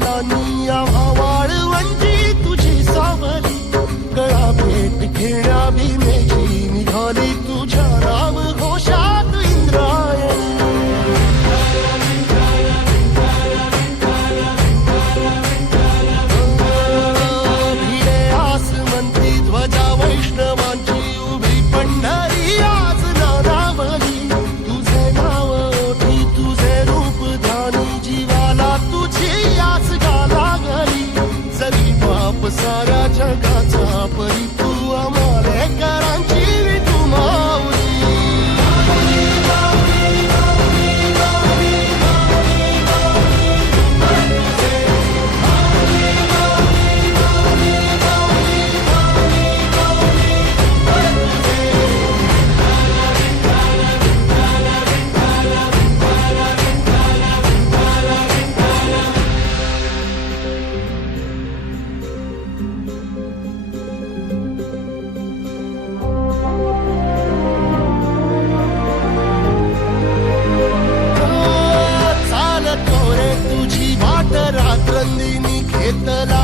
Babylonia the light.